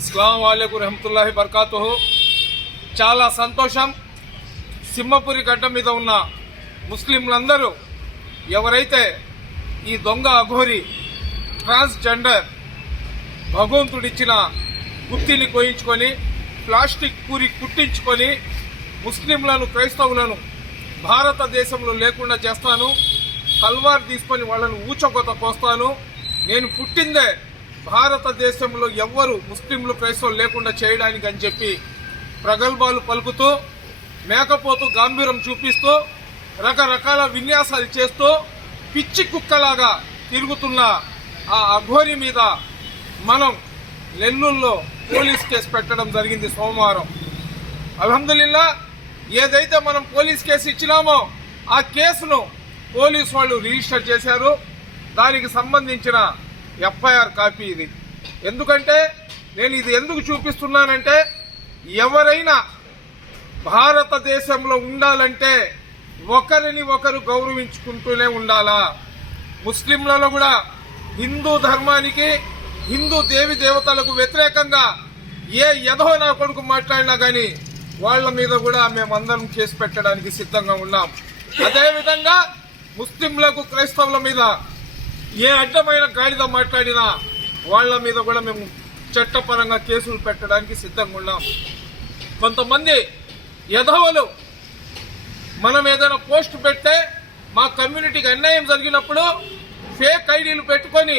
అస్సలం వాలేకు రహమతుల్లాహి బర్కాతు చాలా సంతోషం. సింహపురి గడ్డ మీద ఉన్న ముస్లింలందరూ ఎవరైతే ఈ దొంగ అఘోరి ట్రాన్స్జెండర్ భగవంతుడిచ్చిన గుత్తిని కోయించుకొని ప్లాస్టిక్ పూరి కుట్టించుకొని ముస్లింలను క్రైస్తవులను భారతదేశంలో లేకుండా చేస్తాను. తల్వార్ తీసుకొని వాళ్ళను ఊచకొత కోస్తాను నేను పుట్టిందే భారతదేశంలో ఎవ్వరు ముస్లింలు క్రైస్తవులు లేకుండా చేయడానికి అని చెప్పి ప్రగల్భాలు పలుకుతూ మేకపోతూ గాంభీరం చూపిస్తూ రకరకాల విన్యాసాలు చేస్తూ పిచ్చి కుక్కలాగా తిరుగుతున్న ఆ అఘోరి మీద మనం నెల్లూరులో పోలీస్ కేసు పెట్టడం జరిగింది సోమవారం. అల్హమ్దుల్లా ఏదైతే మనం పోలీస్ కేసు ఇచ్చినామో ఆ కేసును పోలీస్ వాళ్ళు రిజిస్టర్ చేశారు. దానికి సంబంధించిన ఎఫ్ఐఆర్ కాపీ ఇది. ఎందుకంటే నేను ఇది ఎందుకు చూపిస్తున్నానంటే ఎవరైనా భారతదేశంలో ఉండాలంటే ఒకరిని ఒకరు గౌరవించుకుంటూనే ఉండాలా? ముస్లింలలో కూడా హిందూ ధర్మానికి హిందూ దేవి దేవతలకు వ్యతిరేకంగా ఏ యధో నా కొడుకు మాట్లాడినా కానీ వాళ్ళ మీద కూడా మేమందరం చేసి పెట్టడానికి సిద్ధంగా ఉన్నాం. అదేవిధంగా ముస్లింలకు క్రైస్తవుల మీద ఏ అడ్డమైన గాడిద మాట్లాడినా వాళ్ళ మీద కూడా మేము చట్టపరంగా కేసులు పెట్టడానికి సిద్ధంగా ఉన్నాం. కొంతమంది యధవలు మనం ఏదైనా పోస్ట్ పెడితే మా కమ్యూనిటీకి అన్యాయం జరిగినప్పుడు ఫేక్ ఐడీలు పెట్టుకొని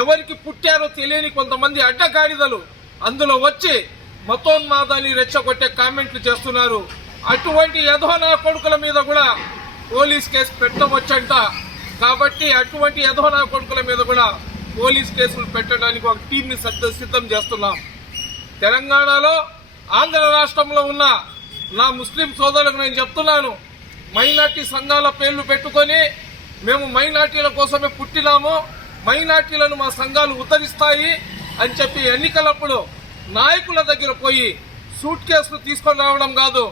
ఎవరికి పుట్టారో తెలియని కొంతమంది అడ్డగాడిదలు అందులో వచ్చి మతోన్మాదాన్ని రెచ్చగొట్టే కామెంట్లు చేస్తున్నారు. అటువంటి యధోనా కొడుకుల మీద కూడా పోలీస్ కేసు పెట్టవచ్చంట. కాబట్టి అటువంటి యధోనా కొడుకుల మీద కూడా పోలీస్ కేసులు పెట్టడానికి ఒక టీంని సిద్ధం చేస్తున్నాం. తెలంగాణలో ఆంధ్ర రాష్ట్రంలో ఉన్న నా ముస్లిం సోదరులకు నేను చెప్తున్నాను మైనార్టీ సంఘాల పేర్లు పెట్టుకొని మేము మైనార్టీల కోసమే పుట్టినాము మైనార్టీలను మా సంఘాలు ఉద్ధరిస్తాయి అని చెప్పి ఎన్నికలప్పుడు నాయకుల దగ్గర పోయి సూట్ కేసులు తీసుకొని రావడం కాదు.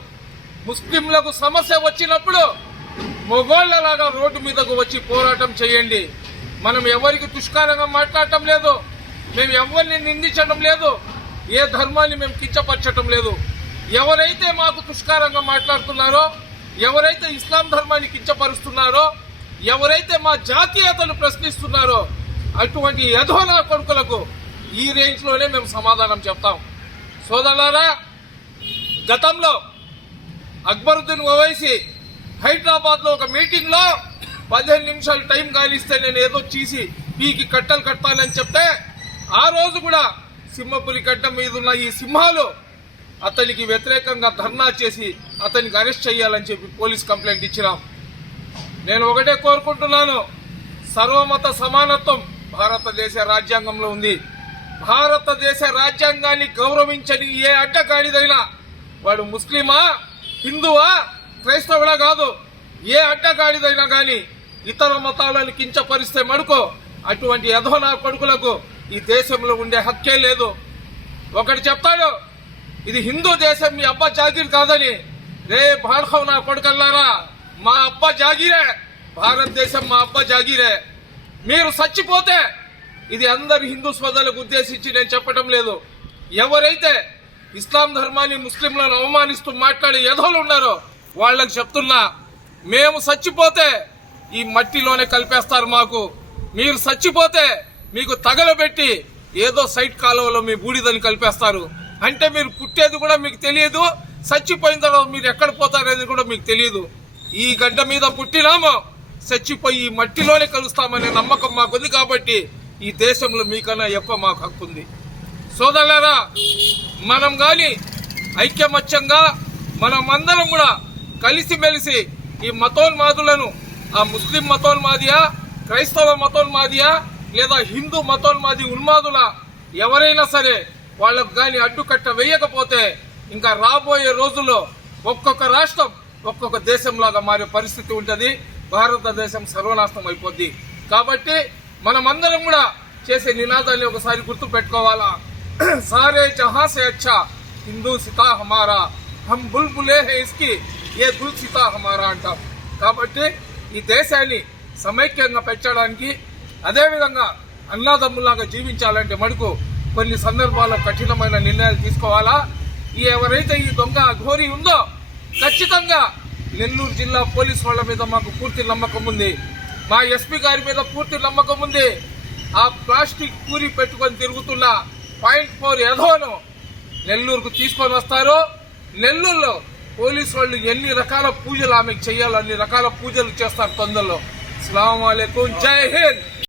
ముస్లింలకు సమస్య వచ్చినప్పుడు మొగోళ్ళలాగా రోడ్డు మీదకు వచ్చి పోరాటం చేయండి. మనం ఎవరికి దుష్కారంగా మాట్లాడటం లేదు. మేము ఎవరిని నిందించడం లేదు. ఏ ధర్మాన్ని మేము కించపరచటం లేదు. ఎవరైతే మాకు దుష్కారంగా మాట్లాడుతున్నారో ఎవరైతే ఇస్లాం ధర్మాన్ని కించపరుస్తున్నారో ఎవరైతే మా జాతీయతను ప్రశ్నిస్తున్నారో అటువంటి యధోల కొడుకులకు ఈ రేంజ్లోనే మేము సమాధానం చెప్తాం. సోదరులారా గతంలో అక్బరుద్దీన్ ఓవైసీ హైదరాబాద్లో ఒక మీటింగ్లో పదిహేను నిమిషాలు టైం కాలిస్తే నేను ఏదో చీసి పీకి కట్టలు కట్టాలని చెప్తే ఆ రోజు కూడా సింహపురి గడ్డ మీద ఉన్న ఈ సింహాలు అతనికి వ్యతిరేకంగా ధర్నా చేసి అతనికి అరెస్ట్ చేయాలని చెప్పి పోలీస్ కంప్లైంట్ ఇచ్చినాం. నేను ఒకటే కోరుకుంటున్నాను సర్వమత సమానత్వం భారతదేశ రాజ్యాంగంలో ఉంది. భారతదేశ రాజ్యాంగాన్ని గౌరవించని ఏ అడ్డగాడిదైనా వాడు ముస్లిమా హిందువా క్రైస్తవుడా కాదు. ఏ అడ్డగాడిదైనా కానీ ఇతర మతాలను కించపరిస్తే మడుకో. అటువంటి యధోనా కొడుకులకు ఈ దేశంలో ఉండే హక్కే లేదు. ఒకటి చెప్తాడు ఇది హిందూ దేశం మీ అబ్బా జాగీర్ కాదని. రే భార్గవ్ నా కొడుకల్లారా మా అబ్బా జాగీరే. భారతదేశం మా అబ్బా జాగీరే. మీరు చచ్చిపోతే ఇది అందరు హిందూ సోదరులకు ఉద్దేశించి నేను చెప్పటం లేదు. ఎవరైతే ఇస్లాం ధర్మాన్ని ముస్లింలను అవమానిస్తూ మాట్లాడే యధోలు ఉన్నారో వాళ్ళకి చెప్తున్నా మేము చచ్చిపోతే ఈ మట్టిలోనే కలిపేస్తారు మాకు. మీరు చచ్చిపోతే మీకు తగలబెట్టి ఏదో సైట్ కాలువలో మీ బూడిదని కలిపేస్తారు. అంటే మీరు పుట్టేది కూడా మీకు తెలియదు చచ్చిపోయిన తర్వాత మీరు ఎక్కడ పోతారనేది కూడా మీకు తెలియదు. ఈ గడ్డ మీద పుట్టినామో చచ్చిపోయి ఈ మట్టిలోనే కలుస్తామనే నమ్మకం మాకుంది కాబట్టి ఈ దేశంలో మీకన్నా ఎక్కువ మాకు హక్కు ఉంది సోదరులారా మనం కానీ ఐక్యమత్యంగా మనం అందరం కూడా కలిసిమెలిసి ఈ మతోన్మాదులను ఆ ముస్లిం మతోన్మాదియా క్రైస్తవ మతోన్మాదియా లేదా హిందూ మతోన్మాది ఉన్మాదుల ఎవరైనా సరే వాళ్ళకు కానీ అడ్డుకట్ట వేయకపోతే ఇంకా రాబోయే రోజుల్లో ఒక్కొక్క రాష్ట్రం ఒక్కొక్క దేశంలాగా మారే పరిస్థితి ఉంటుంది. భారతదేశం సర్వనాశనం అయిపోద్ది. కాబట్టి మనమందరం కూడా చేసే నినాదాన్ని ఒకసారి గుర్తు పెట్టుకోవాలా సారే జహాసే అచ్చా హిందూ సితా హమారా హమ్ బుల్బులే హే ఇస్కి ఏ దుల్ అంటాం కాబట్టి ఈ దేశాన్ని సమైక్యంగా పెంచడానికి అదేవిధంగా అన్నాదమ్ములాగా జీవించాలంటే మటుకు కొన్ని సందర్భాల్లో కఠినమైన నిర్ణయాలు తీసుకోవాలా? ఈ ఎవరైతే ఈ దొంగ ఘోరి ఉందో ఖచ్చితంగా నెల్లూరు జిల్లా పోలీస్ వాళ్ళ మీద మాకు పూర్తి నమ్మకం ఉంది. మా ఎస్పీ గారి మీద పూర్తి నమ్మకం ఉంది. ఆ ప్లాస్టిక్ పూరి పెట్టుకొని తిరుగుతున్న పాయింట్ ఫోర్ ఎదోను నెల్లూరుకు తీసుకొని వస్తారు. నెల్లూరులో పోలీస్ వాళ్ళు ఎన్ని రకాల పూజలు ఆమెకు చేయాలి అన్ని రకాల పూజలు చేస్తారు తొందరలో. అస్సలం జై హింద్!